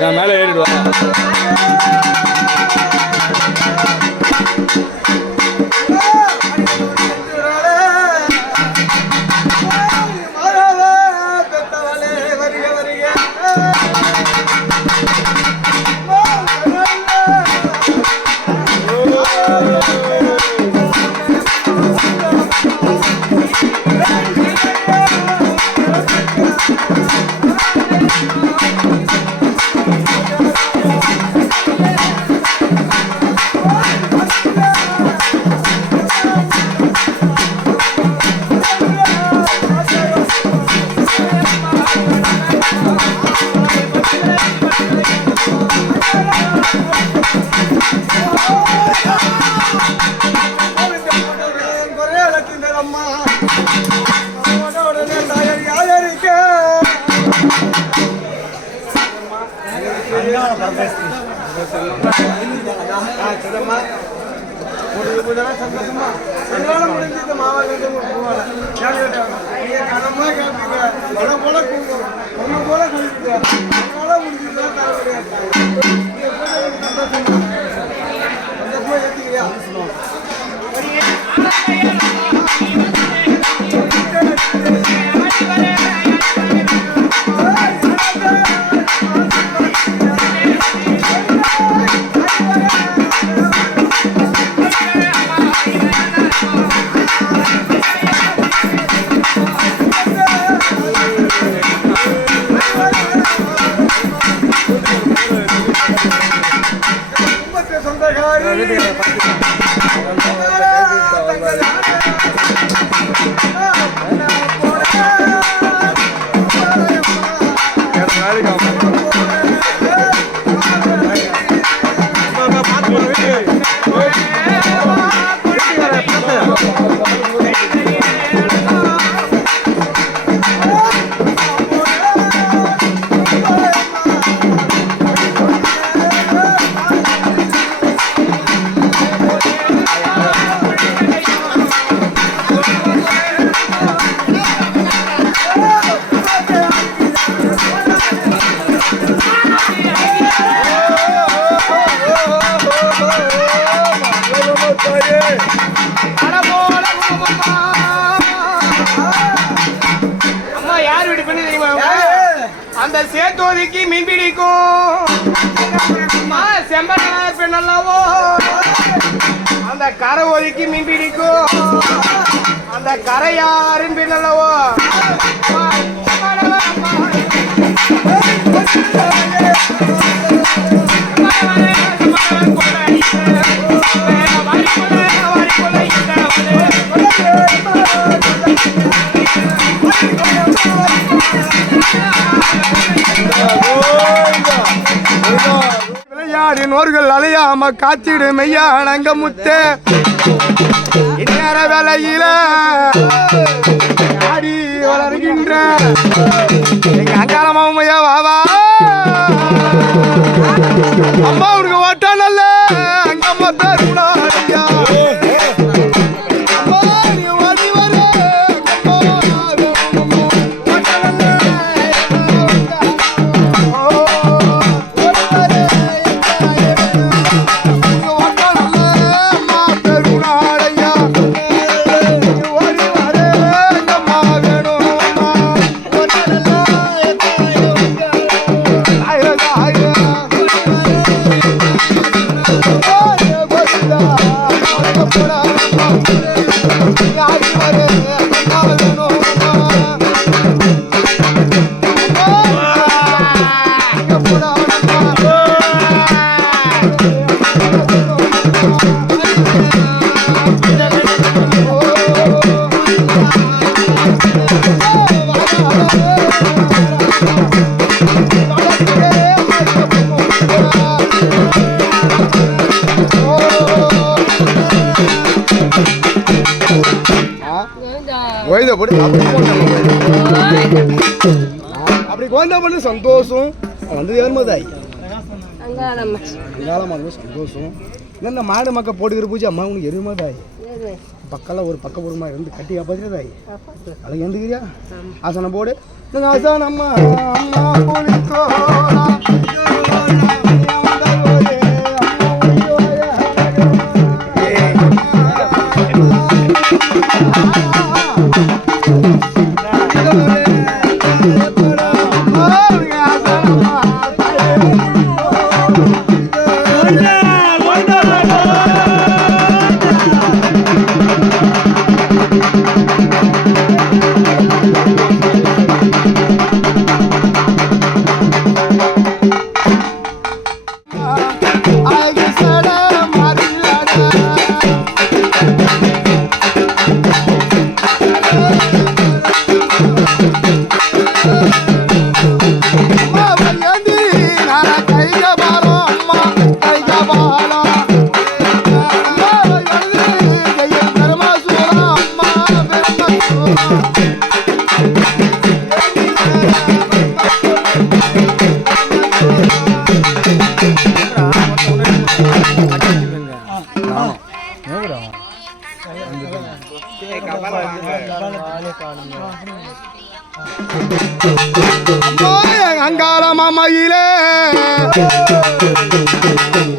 நான் மேலே ஏறிடுவா. துணி பார்த்து முடி அறுபத்தி ஆறு கோடி முடிய கண்டெடுக்கப்பட்டு ஆதிமன்னா ஆதலிங்க என் மேலே ஏறிடுவா அம்மா சேத்தோதிக்கு மீன் பிடிக்கும். அம்மா செம்பன அந்த கரை ஒதுக்கி மீன் பிடிக்கும். அந்த கரை யாரும் பின்னல்லவோ விளையாடி நோர்கள் அலையாம காத்திடு மெய்யா நங்க முத்தே இந்நேர வேலையில ஆடி வளர்கின்ற அங்காரமாவும் அங்காளமாமையா வாவா அம்மா உனக்கு ஓட்டா நல்ல. அங்கம்மா தருணா பண்ணு சந்தோஷம் வந்து ஏறுமதாய் எங்காலம் அது சந்தோஷம் இந்த மாடு மக்க போட்டுக்கிற பூஜை அம்மா உனக்கு எருமதாய் பக்கம்லாம் ஒரு பக்க பூர்வமா இருந்து கட்டி காப்பாத்துறதாய் அது எந்துக்கிறியா ஆசனம் போடு இந்த ஆசனம் அம்மா அம்மா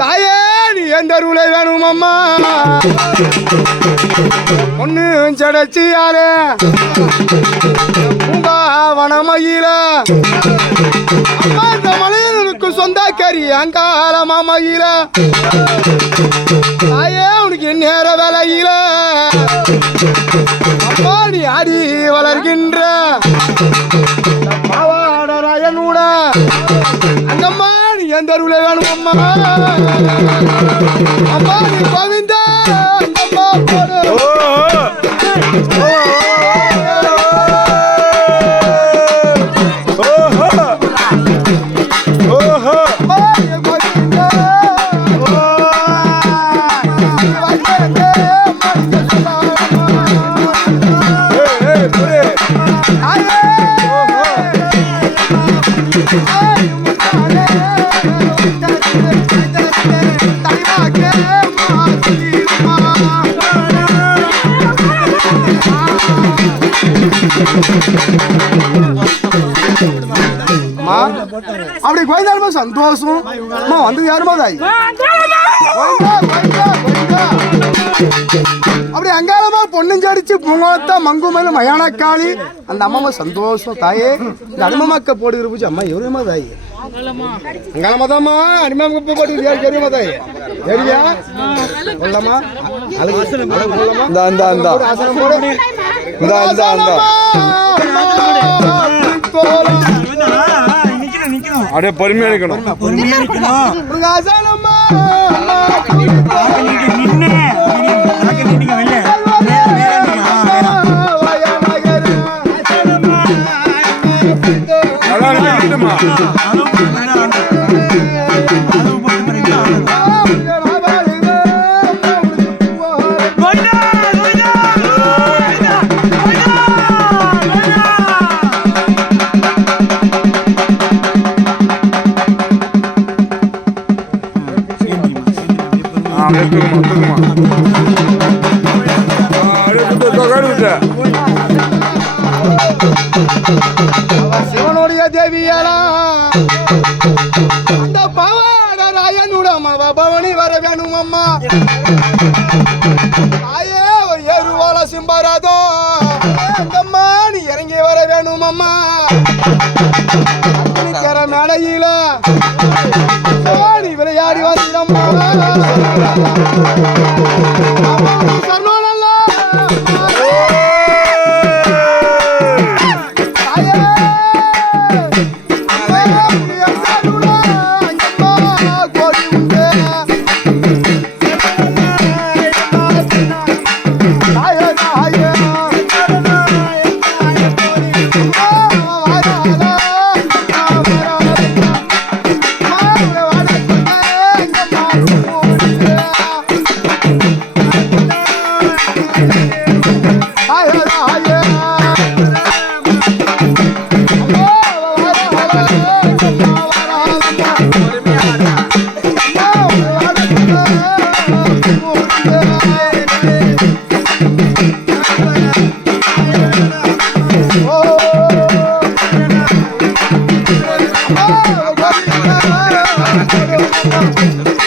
தாயே நீ எந்த அருளை வேணும் அம்மா. ஒன்னு சடச்சியாலே பூங்கா வனமயில. அம்மா இந்த மலையனுக்கு சொந்தக்காரி அங்காள மாமையில. தாயே உனக்கு நேர வேலையில. அம்மா நீ ஆடி வளர்கின்ற. மாவாடராயனூட அங்கம்மா நீ எந்த அருளை வேணும் அம்மா அப்படி கோயிந்தாலும் சந்தோஷம். அம்மா வந்து யாருமா தாய். அப்படி அங்காளமா பொண்ணுஞ்சடிச்சு பூங்கோத்தா மங்குமேல மயானக்காளி. அந்த அம்மா சந்தோஷம் தாயே. இந்த அடிமமாக்க போடுகிற பூஜை அம்மா எவ்வளவுமா தாய்? அங்காளமா தாம்மா அடிமமாக்க போட்டு யார் தெரியுமா தாய் தெரியா சொல்லமா அழகு சொல்லமா இந்தா இந்தா போடு, ஆசனம் போடு. இந்தா இந்தா இந்தா அப்படியே பொறுமையா இருக்கணும். முருகாசனம்மா அதான் நிக்கட்டுமா? ஆ, அப்படியே தூக்குமா, தூக்குமா. ஆ, அப்படியே குத்து, தூக்கு, சிவனுடைய தேவியலா அந்த பவாடராயனுட மவ பவனி வர வேணும் அம்மா. ஆயே ஏறுவால சிம்பராதோ அந்தம்மா நீ இறங்கி வர வேணும் அம்மா மேடையில விளையாடி வந்திடம்மா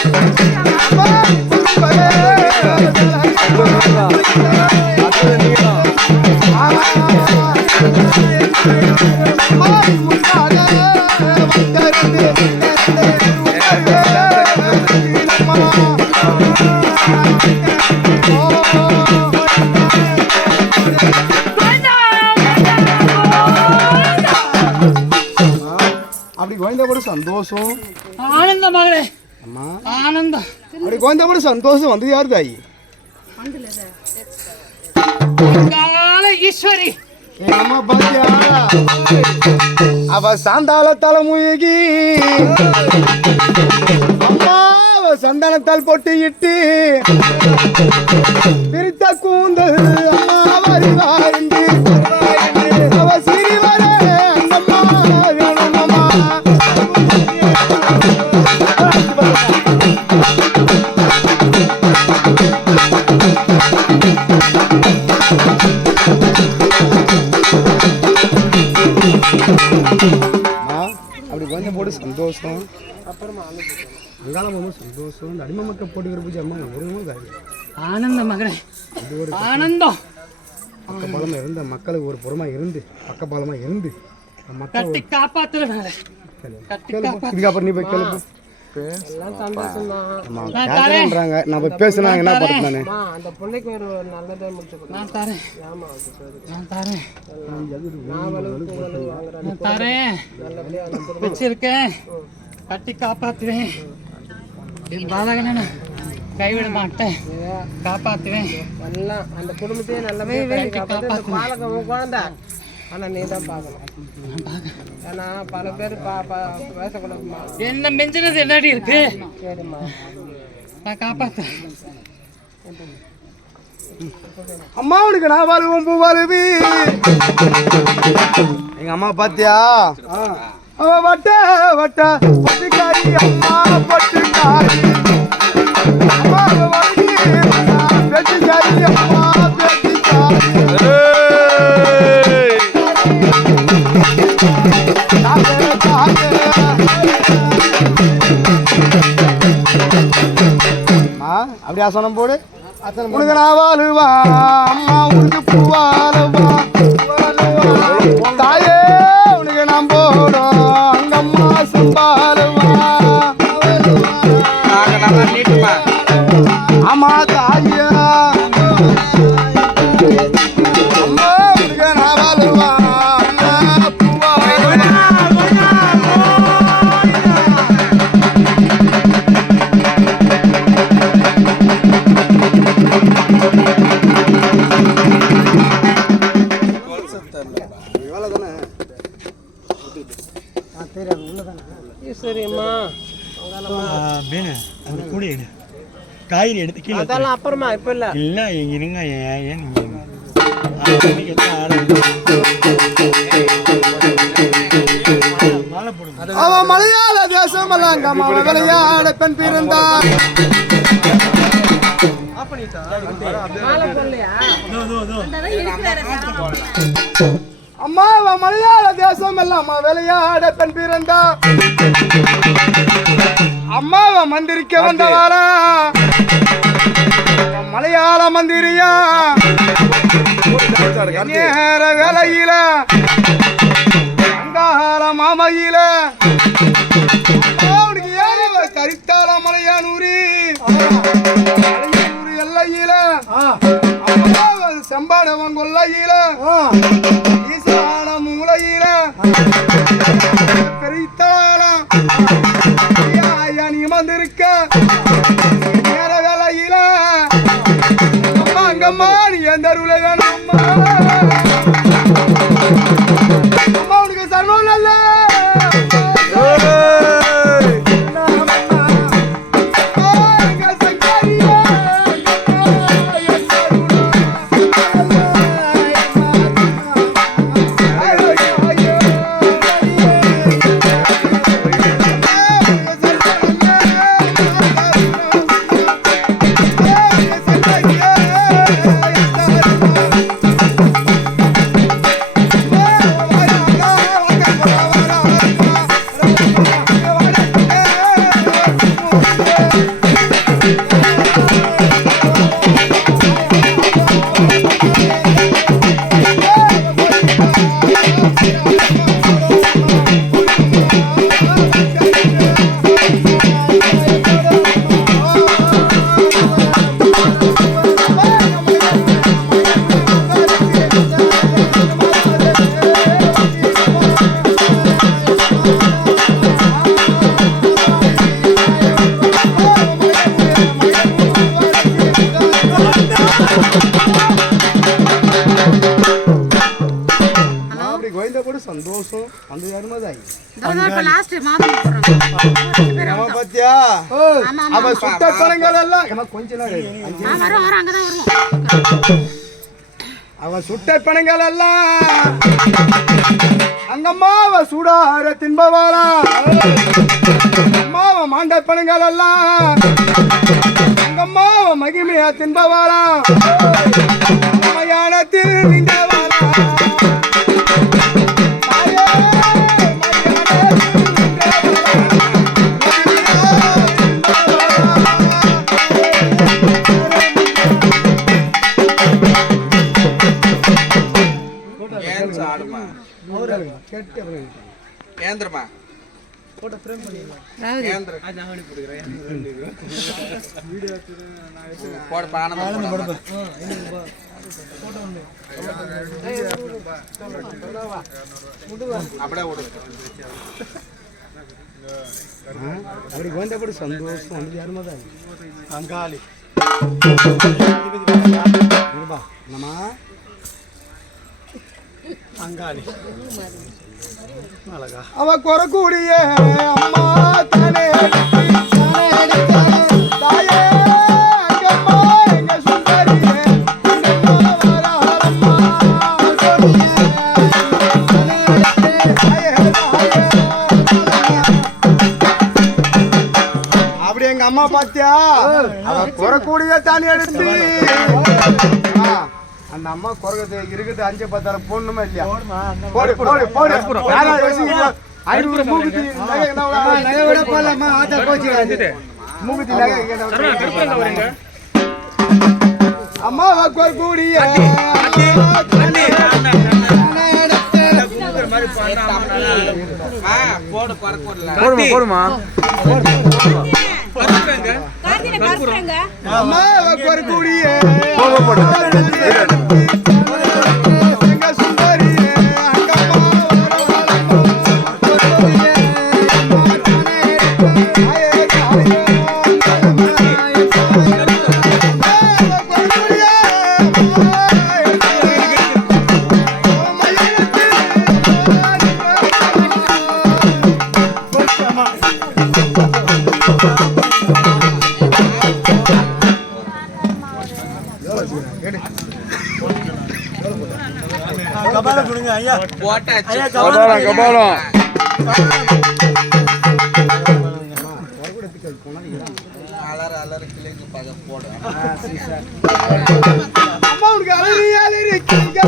அப்படி குழந்தைப்பட சந்தோஷம் வந்து யாரு தாயி ஈஸ்வரி அவ அம்மா அவ சந்தனத்தால் போட்டு இட்டு பிரித்த கூந்தல் அம்மா வருவாருந்து போட்டுக்கிற பூஜை அம்மா ஒரு காரியம் ஆனந்த மகளே ஆனந்தம் பக்கபாலமாக இருந்த மக்களுக்கு ஒரு புறமா இருந்து பக்கபாலமாக இருந்து மக்கள் கட்டி காப்பாத்துற காப்பாத்து இதுக்கப்புறம் நீ போய் கேளு ஆமா நான் போய் பேசினா என்ன பண்ணுறது நானு அந்த பிள்ளைக்கு ஒரு நல்லதே முடிச்சு நான் தரேன் நான் தரேன் நான் தரேன் வச்சிருக்கேன் கட்டி காப்பாத்துவேன் என் பாலகன கைவிட மாட்டேன். காப்பாத்துவேன். எல்லாம் அந்த குடும்பத்தையே நல்லவே பாலகம் உன் குழந்தை ஆனா நீ தான் பார்க்கணும். ஏன்னா பல பேர் பா பா பேசக்கூடாதுமா என்ன மிஞ்சினது என்னடி இருக்கு? சரிம்மா நான் காப்பாத்துறேன் அம்மா உனக்கு நான் வாழ்வோம் பூ வாழ்வி எங்க அம்மா பாத்தியா? அவ வட்ட வட்ட பொட்டுக்காரி அம்மா பொட்டுக்காரி அப்படியா சொன்ன போடு. உனக்கு நான் வாழுவா அம்மா உனக்கு பூவாழுவா தாயே காய்கறி எடுத்து கீழே. அதெல்லாம் அப்புறமா இப்ப இல்ல. இல்லை இருங்க ஏன் ஏன் அவன் மலையாள தேசம் விளையாட பெண் பிறந்தான். அம்மா அவன் மலையாள தேசம் எல்லாம் விளையாட பெண் பிறந்தா. அம்மா அவன் மந்திரிக்க வந்தவாளா? அவன் மலையாள மந்திரியா? நேர வேலையில அங்கால மாமையில. அவனுக்கு கரித்தால மலையானூரி. எல்லையில செம்பாடவன் கொல்லையில ஈசான மூலையில கரித்தாளம் வந்திருக்க நேர வேலையில அம்மா அங்கம்மா நீ எந்த அருளை வேணும் அம்மா அவன் சுட்ட பழங்கள் எல்லாம் ஏம்மா, கொஞ்ச நேரம் இரு. அவன் சுட்ட பணங்கள் எல்லாம் அங்கம்மா அவன் சுடார தின்பவாளா. அம்மா அவன் மாண்ட பணங்கள் எல்லாம் அங்கம்மா அவன் மகிமையா தின்பவாளா. ஏந்திர போடு பானம் போடு அப்படியே விடு அப்படி கோவிந்தா சந்தோஷம் வந்து யாருமா தாய் அங்காளி இருப்பா நம்ம அங்காளி அழகா அவ குறக்கூடிய அம்மா தானே அப்படி எங்க அம்மா பாத்தியா அவ குறக்கூடிய தானே எடுத்து அந்த அம்மா குறகு இருக்குது அஞ்சு பத்தாயிரம் போடணுமா இல்லையா? போடு போடு. போடு? ஐநூறு மூக்குத்தி நகை விட-? ஆத்தா. மூக்குத்தி நகை விட- அம்மா வாக்குவார் கூடிய ஆ போடு குறக்கூடல கபால கொடுங்க ஐயா. ஐயா கபால கபாலம் அலற அலற கிளைங்க பதம் போடு. அம்மா உனக்கு அலறி அலறி கிங்க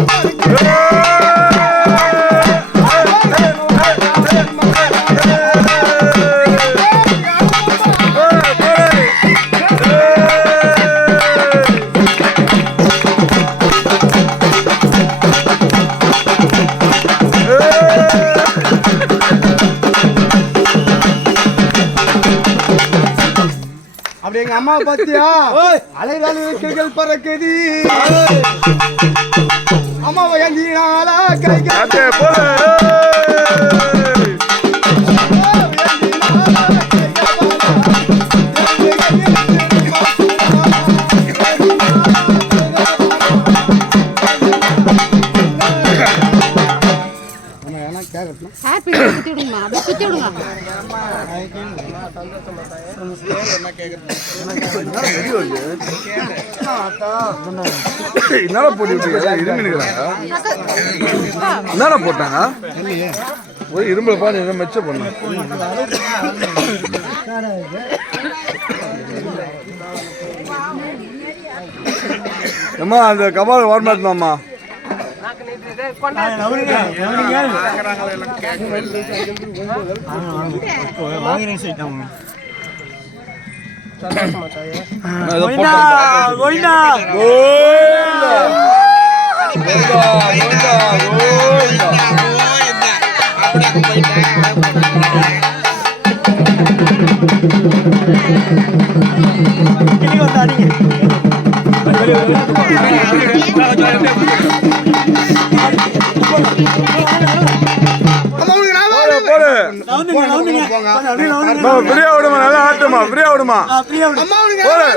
அம்மா பாத்தியா அலைதாலி வைக்கைகள் பறக்குது. அம்மா வயந்தினால கைகள். ஹாப்பி குத்தி விடுங்கம்மா அப்படியே குத்தி விடுங்க. என்னடா போட்டு விட்டீங்க என்னடா போட்டாங்க ஒரு இரும்புல பாரு என்ன மெச்ச பண்ணு. அம்மா அந்த கபால் வரமாட்டோம்மா போயிட்டேன் ஃப்ரீயா விடுமா நல்லா ஆட்டுமா ஃப்ரீயா விடுமா போடு.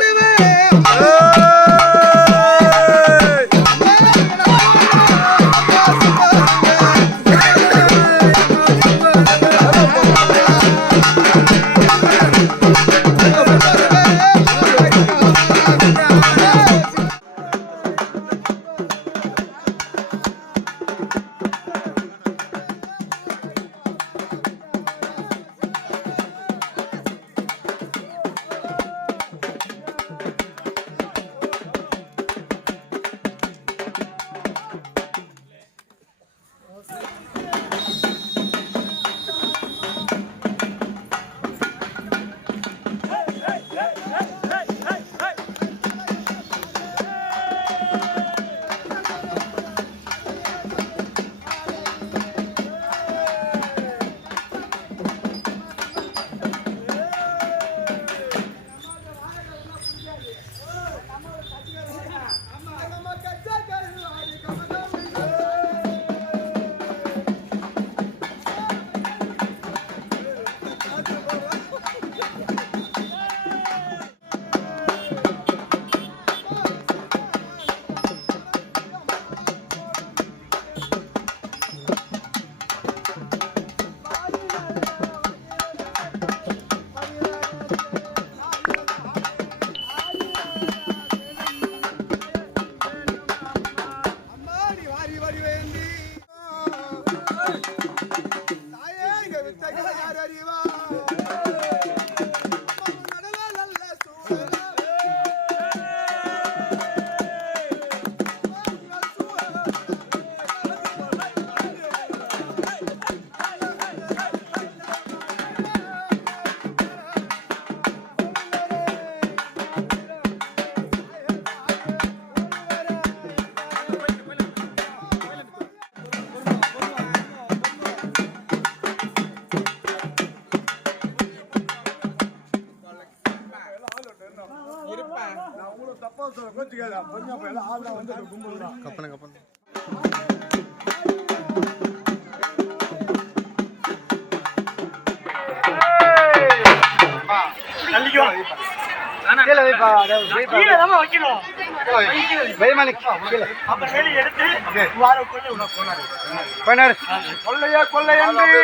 கொள்ளையா கொள்ளை என்று.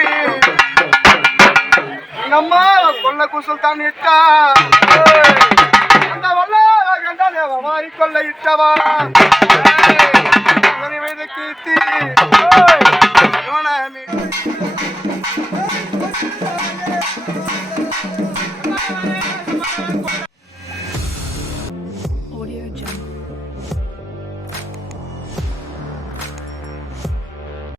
அம்மா கொள்ள குசல் தான் இட்டா. ஏய், அந்த வல்ல கண்டாலே மாறி கொள்ளை இட்டவா. ஏய், வயது கீர்த்தி.